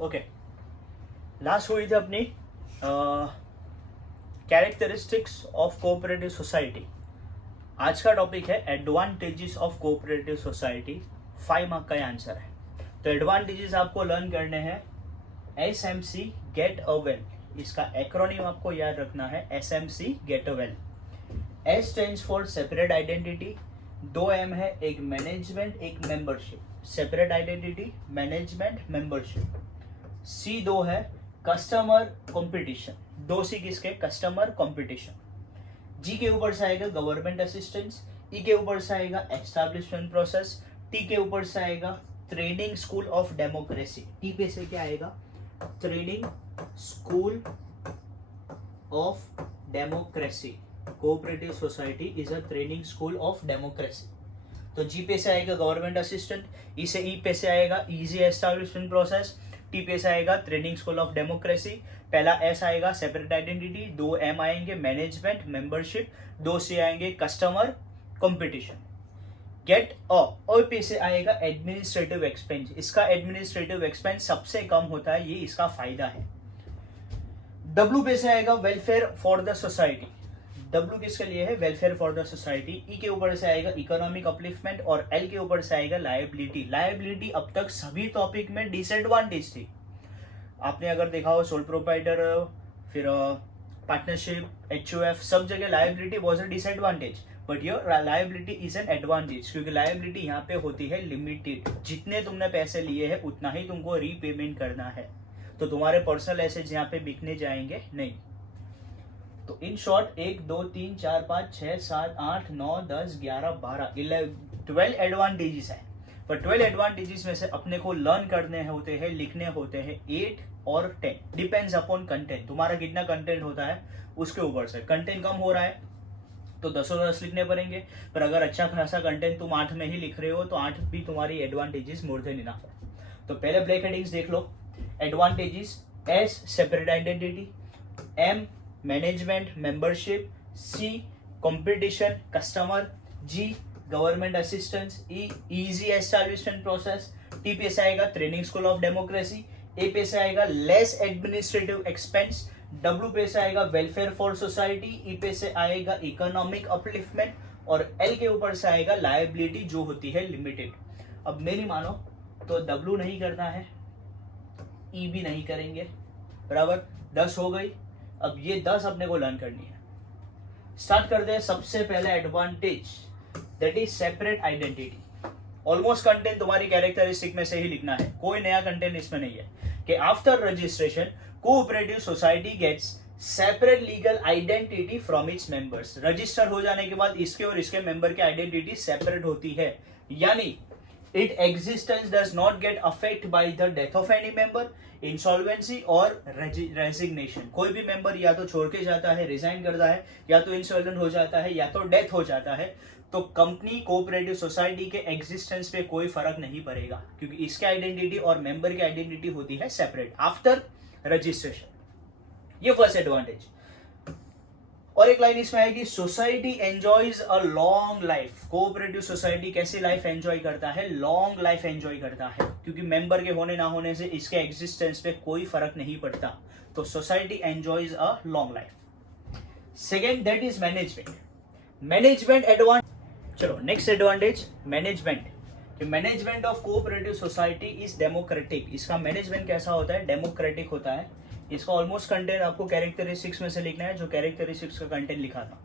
Okay, last हुई थी अपनी कैरेक्टरिस्टिक्स ऑफ कोऑपरेटिव सोसाइटी। आज का टॉपिक है advantages of cooperative society. 5 mark का ये आंसर है। तो एडवांटेजेस आपको लर्न करने हैं SMC गेट अ वेल। इसका एक्रोनिम आपको याद रखना है SMC get a well. S stands for separate identity. 2 M है, एक मैनेजमेंट एक membership. Separate identity, management, membership. C 2 है कस्टमर कंपटीशन। 2 C किसके? Customer competition. G के ऊपर से आएगा गवर्नमेंट असिस्टेंस। E के ऊपर से आएगा एस्टैब्लिशमेंट प्रोसेस। T के ऊपर से आएगा training school of democracy. T पे से क्या आएगा? Training school of democracy. Cooperative society is a training school of democracy. तो G पे से आएगा गवर्नमेंट असिस्टेंट। E पे से आएगा इजी एस्टैब्लिशमेंट प्रोसेस। T पे से आएगा ट्रेनिंग स्कूल ऑफ डेमोक्रेसी। पहला S आएगा सेपरेट आइडेंटिटी। 2 M आएंगे मेनेजमेंट, मेंबरशिप। 2 C आएंगे कस्टमर कंपटीशन। गेट अ पे से आएगा एडमिनिस्ट्रेटिव एक्सपेंस। इसका एडमिनिस्ट्रेटिव एक्सपेंस सबसे कम होता है, ये इसका फायदा है। W पे से आएगा welfare for the society. W किसके लिए है? Welfare for the society. E के ऊपर से आएगा इकोनॉमिक अपलिफ्टमेंट और L के ऊपर से आएगा लायबिलिटी। लायबिलिटी अब तक सभी टॉपिक में डिसएडवांटेज थी। आपने अगर देखा हो सोल प्रोप्राइटर, फिर पार्टनरशिप, HUF, सब जगह liability was a disadvantage, but your liability is an advantage, क्योंकि लायबिलिटी यहाँ पे होती है लिमिटेड। जितने तुमने पैसे लिए हैं उतना ही तुमको रीपेमेंट करना है। तो तुम्हारे पर्सनल एसेट्स यहाँ पे बिकने जाएंगे नहीं। तो इन शॉर्ट 1 2 3 4 5 6 7 8 9 10 11 12 12 एडवांटेजेस है। पर 12 एडवांटेजेस में से अपने को लर्न करने होते हैं, लिखने होते हैं 8 और 10। Depends upon content. तुम्हारा कितना कंटेंट होता है उसके ऊपर से। कंटेंट कम हो रहा है तो 10 लिखने पड़ेंगे, पर अगर अच्छा खासा कंटेंट तुम 8 में ही लिख रहे हो तो 8 भी तुम्हारी एडवांटेजेस मोर देन इनफ है। तो पहले ब्लैक हेडिंग्स देख लो। Advantages: S separate identity, M management, membership, C competition, customer, G government assistance, E easy establishment process, T पे से आएगा training school of democracy, A पे से आएगा लेस एडमिनिस्ट्रेटिव एक्सपेंस, W पे से आएगा वेलफेयर फॉर सोसाइटी, E पे से आएगा इकोनॉमिक अपलिफ्टमेंट और L के ऊपर से आएगा लायबिलिटी जो होती है लिमिटेड। अब मेरी मानो तो W नहीं करना है, E भी नहीं करेंगे, बराबर 10 हो गई। अब ये 10 अपने को लर्न करनी है। स्टार्ट करते हैं सबसे पहले advantage, that is separate identity. Almost content तुम्हारी कैरेक्टरिस्टिक में से ही लिखना है, कोई नया कंटेंट इसमें नहीं है। कि after registration cooperative society gets separate legal identity from its members. Register हो जाने के बाद इसके और इसके मेंबर की आइडेंटिटी सेपरेट होती है, यानी it existence does not gate affect by the death of any member, insolvency और रेजिग्नेशन। कोई भी मेंबर या तो छोड़ के जाता है, रिजाइन करता है, या तो इंसॉल्वेंट हो जाता है, या तो डेथ हो जाता है, तो कंपनी कोऑपरेटिव सोसाइटी के एग्जिस्टेंस पे कोई फर्क नहीं पड़ेगा, क्योंकि इसके आइडेंटिटी और मेंबर की आइडेंटिटी होती है सेपरेट आफ्टर रजिस्ट्रेशन। ये फर्स्ट एडवांटेज। और एक लाइन इसमें आएगी, society enjoys a long life. Cooperative society कैसी लाइफ एंजॉय करता है? लॉन्ग लाइफ एंजॉय करता है, क्योंकि मेंबर के होने ना होने से इसके एग्जिस्टेंस पे कोई फर्क नहीं पड़ता। तो society enjoys a long life. Second, that is management. Management advantage. चलो next advantage, management. Management of cooperative society is democratic. इसका मैनेजमेंट कैसा होता है? डेमोक्रेटिक होता है। इसका ऑलमोस्ट कंटेंट आपको कैरेक्टरिस्टिक्स में से लिखना है, जो कैरेक्टरिस्टिक्स का कंटेंट लिखा था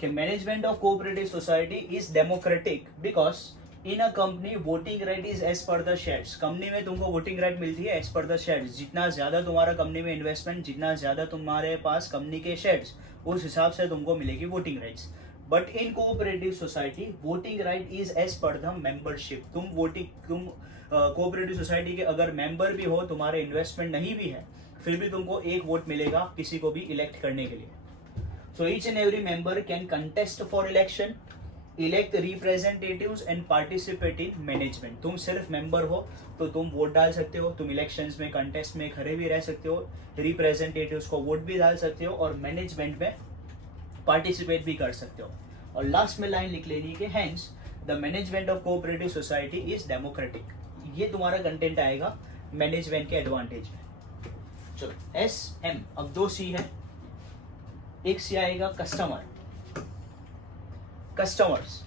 कि management of cooperative society is democratic because in a company voting right is as per the shares. Company में तुमको वोटिंग राइट मिलती है एज पर द शेयर्स। जितना ज्यादा तुम्हारा कंपनी में इन्वेस्टमेंट, जितना ज्यादा तुम्हारे पास कंपनी के शेयर्स, उस हिसाब से तुमको मिलेगी voting rights. But in cooperative society voting right is as per the membership. तुम कोऑपरेटिव सोसाइटी के अगर मेंबर भी हो, तुम्हारे इन्वेस्टमेंट नहीं भी है, फिर भी तुमको एक वोट मिलेगा किसी को भी इलेक्ट करने के लिए। So each and every member can contest for election, elect representatives and participate in management. तुम सिर्फ मेंबर हो तो तुम वोट डाल सकते हो, तुम इलेक्शंस में कंटेस्ट में खड़े भी रह सकते हो, रिप्रेजेंटेटिव्स को वोट भी डाल सकते हो और मैनेजमेंट में पार्टिसिपेट भी कर सकते हो। और लास्ट में लाइन लिख लेनी कि hence the management of cooperative society is democratic. ये तुम्हारा कंटेंट आएगा मैनेजमेंट के एडवांटेज में। चलो SM, अब 2 C है, एक C आएगा कस्टमर्स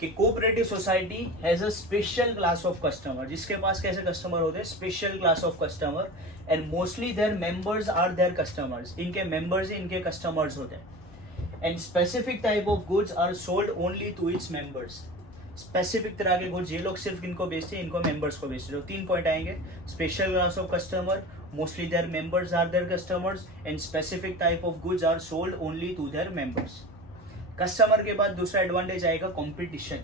कि cooperative society has a special class of customer, जिसके पास कैसे कस्टमर होते हैं, special class of customer, and mostly their members are their customers, इनके मेंबर्स ही इनके कस्टमर्स होते हैं, and specific type of goods are sold only to its members, specific तरह के गुड्स ये लोग सिर्फ इनको बेचते हैं, इनको मेंबर्स को बेचते हैं। तो 3 पॉइंट आएंगे, special class of customer, mostly their members are their customers, and specific type of goods are sold only to their members. Customer के बाद दूसरा एडवांटेज आएगा कंपटीशन,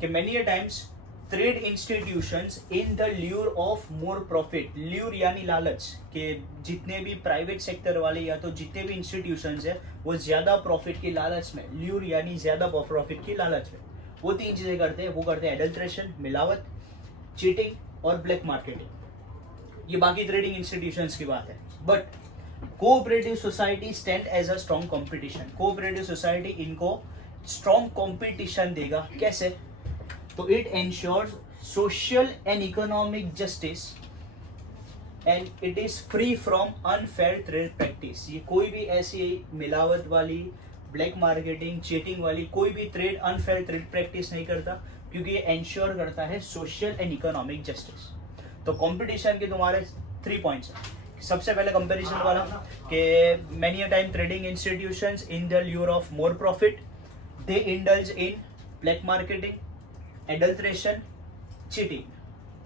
कि many times trade institutions in the lure of more profit, lure यानी लालच, कि जितने भी प्राइवेट सेक्टर वाले या तो जितने भी इंस्टीट्यूशंस है वो ज्यादा प्रॉफिट की लालच में, ल्यूर यानी ज्यादा प्रॉफिट की लालच में वो 3 चीजें करते हैं। वो करते हैं एडल्ट्रेशन, मिलावट, चीटिंग और ब्लैक मार्केटिंग। ये बाकी ट्रेडिंग इंस्टीट्यूशंस की बात है, but cooperative society stand as a strong competition. Cooperative society इनको स्ट्रॉन्ग कंपटीशन देगा, कैसे? तो it ensures social and economic justice and it is free from unfair trade practice. ये कोई भी ऐसी मिलावट वाली, ब्लैक मार्केटिंग, चीटिंग वाली कोई भी ट्रेड, अनफेयर ट्रेड प्रैक्टिस नहीं करता, क्योंकि ये एंश्योर करता है सोशल एंड इकोनॉमिक जस्टिस। तो कंपटीशन के तुम्हारे 3 पॉइंट्स हैं। सबसे पहले कंपैरिजन वाला कि many a time trading institutions in the lure of more profit they indulge in black marketing, adulteration, cheating.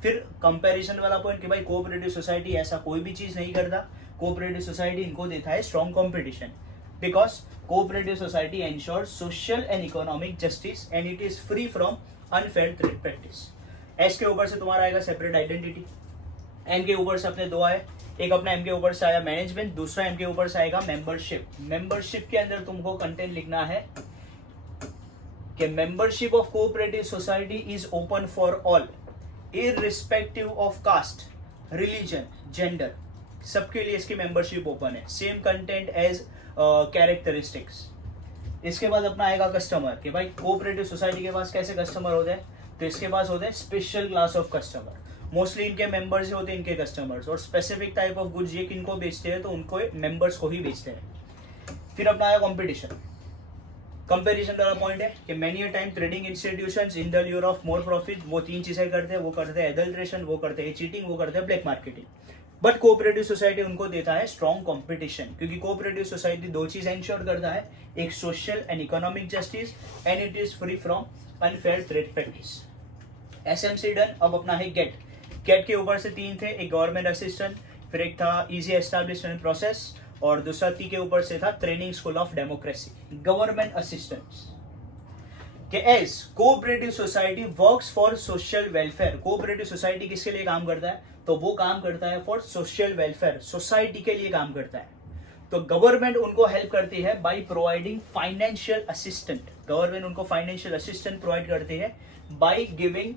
फिर कंपैरिजन वाला पॉइंट कि भाई कोऑपरेटिव सोसाइटी ऐसा कोई भी चीज नहीं करता, कोऑपरेटिव सोसाइटी इनको देता है strong competition, because cooperative society ensures social and economic justice and it is free from unfair trade practice. S के ऊपर से तुम्हारा आएगा सेपरेट आइडेंटिटी, एम के ऊपर से अपने 2 आए, एक अपना एम के ऊपर से आया मैनेजमेंट, दूसरा एम के ऊपर से आएगा मेंबरशिप। मेंबरशिप के अंदर तुमको कंटेंट लिखना है कि membership of cooperative society is open for all irrespective of caste, religion, gender, सबके लिए इसकी मेंबरशिप ओपन है। Same content as characteristics. इसके बाद अपना आएगा कस्टमर कि भाई कोऑपरेटिव सोसाइटी के पास कैसे कस्टमर होते हैं, तो इसके पास होते हैं special class of customer, mostly इनके मेंबर्स ही होते हैं इनके कस्टमर्स, और स्पेसिफिक टाइप ऑफ गुड्स ये किनको बेचते हैं, तो उनको मेंबर्स को ही बेचते हैं। फिर अपना आया कंपटीशन। कंपैरिजन वाला पॉइंट है कि many time trading institutions in the lure of more profit वो 3 चीजें करते हैं, वो करते हैं एडल्ट्रेशन, वो करते हैं चीटिंग, वो करते हैं black marketing. But cooperative society उनको देता है स्ट्रॉन्ग कंपटीशन, क्योंकि कोऑपरेटिव सोसाइटी 2 चीज इंश्योर करता है, एक social and economic justice and it is free from unfair trade practice. SMC done. अब अपना है गेट। गेट के ऊपर से 3 थे, एक गवर्नमेंट असिस्टेंट, फिर एक था इजी एस्टैब्लिशमेंट प्रोसेस, और दूसरा टी के ऊपर से था training school of democracy. Government assistants के as cooperative society works for social welfare. Cooperative society किसके लिए काम करता है, तो वो काम करता है फॉर सोशल वेलफेयर, सोसाइटी के लिए काम करता है। तो गवर्नमेंट उनको हेल्प करती है by providing financial assistant. Government उनको फाइनेंशियल असिस्टेंट प्रोवाइड करती है बाय गिविंग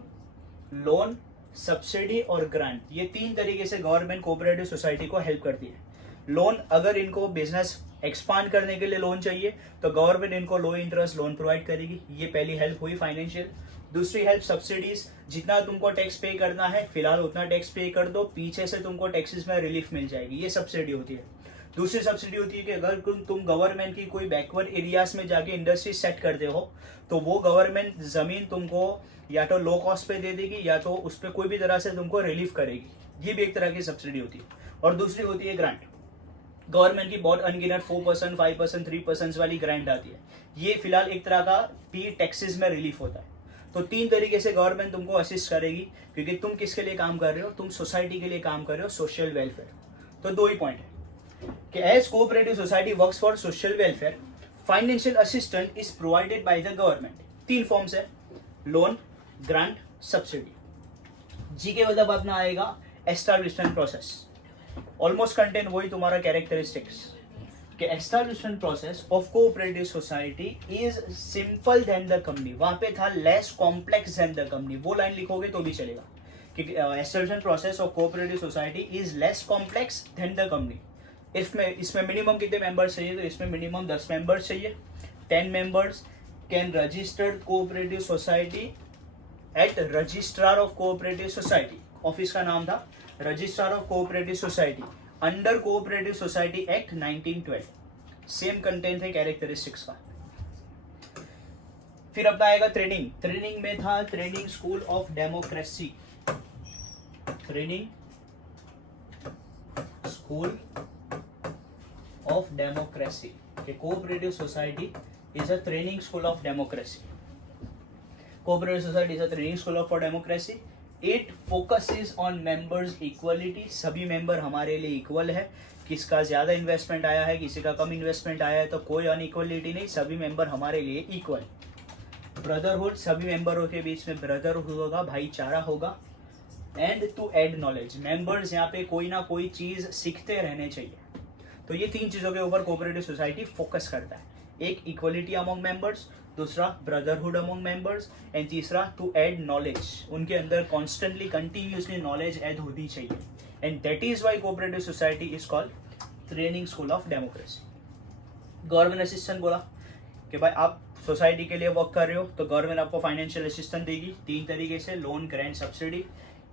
लोन, सब्सिडी और ग्रांट। ये 3 तरीके से गवर्नमेंट कोऑपरेटिव सोसाइटी को हेल्प करती है। लोन, अगर इनको बिजनेस एक्सपांड करने के लिए लोन चाहिए तो गवर्नमेंट इनको लो इंटरेस्ट लोन प्रोवाइड करेगी, ये पहली हेल्प हुई फाइनेंशियल। दूसरी हेल्प सब्सिडीज, जितना तुमको टैक्स पे करना है फिलहाल उतना टैक्स पे कर दो, पीछे से तुमको टैक्सेस में रिलीफ मिल जाएगी, ये सब्सिडी होती है। दूसरी सब्सिडी होती है कि अगर तुम गवर्नमेंट की कोई बैकवर्ड एरियाज में जाके इंडस्ट्री सेट करते हो तो वो गवर्नमेंट जमीन तुमको या तो लो कॉस्ट पे दे देगी या तो उस पर कोई भी तरह से तुमको रिलीफ करेगी, ये भी एक तरह की सब्सिडी होती है। और दूसरी होती है ग्रांट। गवर्नमेंट की बहुत अनगिनत 4%, 5%, 3% वाली ग्रांट आती है, ये फिलहाल एक तरह का टैक्सेस में रिलीफ होता है। तो 3 तरीके से गवर्नमेंट तुमको असिस्ट करेगी, क्योंकि तुम किसके लिए काम कर रहे हो, तुम सोसाइटी के लिए काम कर रहे हो, सोशल वेलफेयर। तो 2 ही पॉइंट है कि as cooperative society works for social welfare, financial assistant is provided by the government. 3 forms है, लोन, ग्रांट, सब्सिडी। जी के मतलब अपना आएगा एस्टैब्लिशमेंट प्रोसेस, ऑलमोस्ट कंटेंट वही तुम्हारा कैरेक्टरिस्टिक्स कि establishment process of cooperative society is simple than the company. वहां पे था less complex than the company, वो लाइन लिखोगे तो भी चलेगा कि establishment process of cooperative society is less complex than the company. इसमें मिनिमम कितने मेंबर्स चाहिए, तो इसमें मिनिमम 10 मेंबर्स चाहिए। 10 members can registered cooperative society at registrar of cooperative society, office का नाम था registrar of cooperative society under cooperative society act 1912। Same content है कैरेक्टरिस्टिक्स का। फिर अपना आएगा ट्रेनिंग, ट्रेनिंग में था training school of democracy, training school of democracy, cooperative society is a training school of democracy, cooperative society is a training school of democracy. It focuses on members equality, सभी member हमारे लिए equal है, किसका ज्यादा investment आया है किसी का कम इन्वेस्टमेंट आया है तो कोई अनइक्वलिटी नहीं, सभी मेंबर हमारे लिए इक्वल। ब्रदरहुड, सभी मेंबरों के बीच में ब्रदरहुड होगा, भाईचारा होगा। And to add knowledge, members यहाँ पे कोई ना कोई चीज सीखते रहने चाहिए। तो ये तीन चीजों के ऊपर कोऑपरेटिव सोसाइटी फोकस करता है, एक इक्वलिटी अमंग मेंबर्स, दूसरा ब्रदरहुड अमंग मेंबर्स, एंड तीसरा टू ऐड नॉलेज, उनके अंदर कॉन्स्टेंटली कंटिन्यूसली नॉलेज ऐड होनी चाहिए। And that is why cooperative society is called training school of democracy. Government assistant बोला कि भाई आप सोसाइटी के लिए वर्क कर रहे हो तो गवर्नमेंट आपको फाइनेंशियल असिस्टेंस देगी तीन तरीके से, loan, grant, subsidy.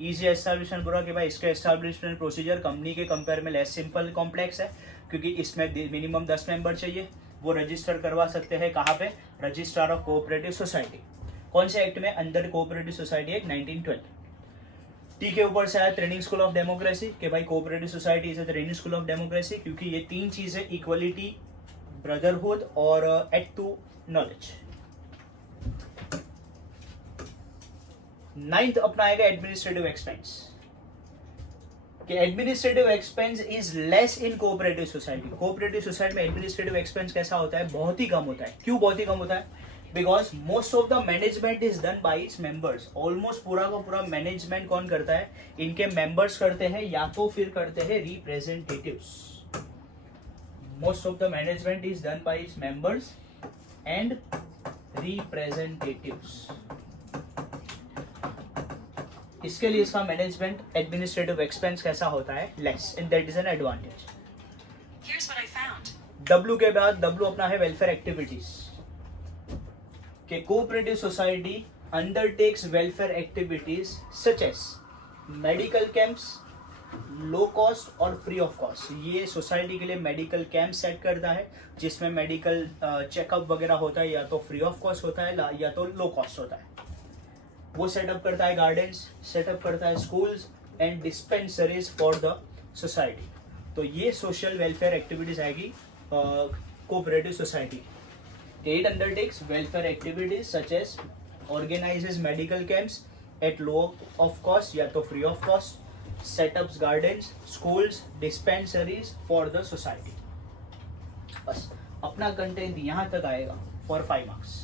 Easy establishment बोला कि भाई इसके एस्टैब्लिशमेंट प्रोसीजर कंपनी के कंपेयर में लेस सिंपल कॉम्प्लेक्स है, क्योंकि इसमें मिनिमम 10 मेंबर चाहिए, वो रजिस्टर करवा सकते हैं कहाँ पे, रजिस्ट्रार ऑफ कोऑपरेटिव सोसाइटी। कौन से एक्ट में, under cooperative society act 1912। T के ऊपर से आया ट्रेनिंग स्कूल ऑफ डेमोक्रेसी कि भाई cooperative society is a training school of democracy, क्योंकि ये तीन चीजें इक्वलिटी, ब्रदरहुड और एड टू नॉलेज। नाइन्थ अपना आएगा एडमिनिस्ट्रेटिव एक्सपेंस, कि administrative expense is less in cooperative society. Cooperative society में एडमिनिस्ट्रेटिव एक्सपेंस कैसा होता है, बहुत ही कम होता है। क्यों बहुत ही कम होता है? Because most of the management is done by its members. Almost पूरा का पूरा मैनेजमेंट कौन करता है, इनके मेंबर्स करते हैं या तो फिर करते हैं representatives. Most of the management is done by its members and representatives. इसके लिए इसका मैनेजमेंट एडमिनिस्ट्रेटिव एक्सपेंस कैसा होता है, less, and that is an advantage. W के बाद डब्ल्यू अपना है वेलफेयर एक्टिविटीज, के cooperative society undertakes welfare activities such as medical camps, low cost और फ्री ऑफ कॉस्ट। ये सोसाइटी के लिए मेडिकल कैंप सेट करता है जिसमें मेडिकल चेकअप वगैरह होता है, या तो फ्री ऑफ कॉस्ट होता है या तो लो कॉस्ट होता है। वो सेटअप करता है गार्डन्स, सेटअप करता है schools and dispensaries for the society. तो ये सोशल वेलफेयर एक्टिविटीज आएगी cooperative society. It undertakes welfare activities such as organises medical camps at low of cost या तो free of cost, setups gardens, schools, dispensaries for the society. बस अपना content यहाँ तक आएगा फॉर 5 मार्क्स।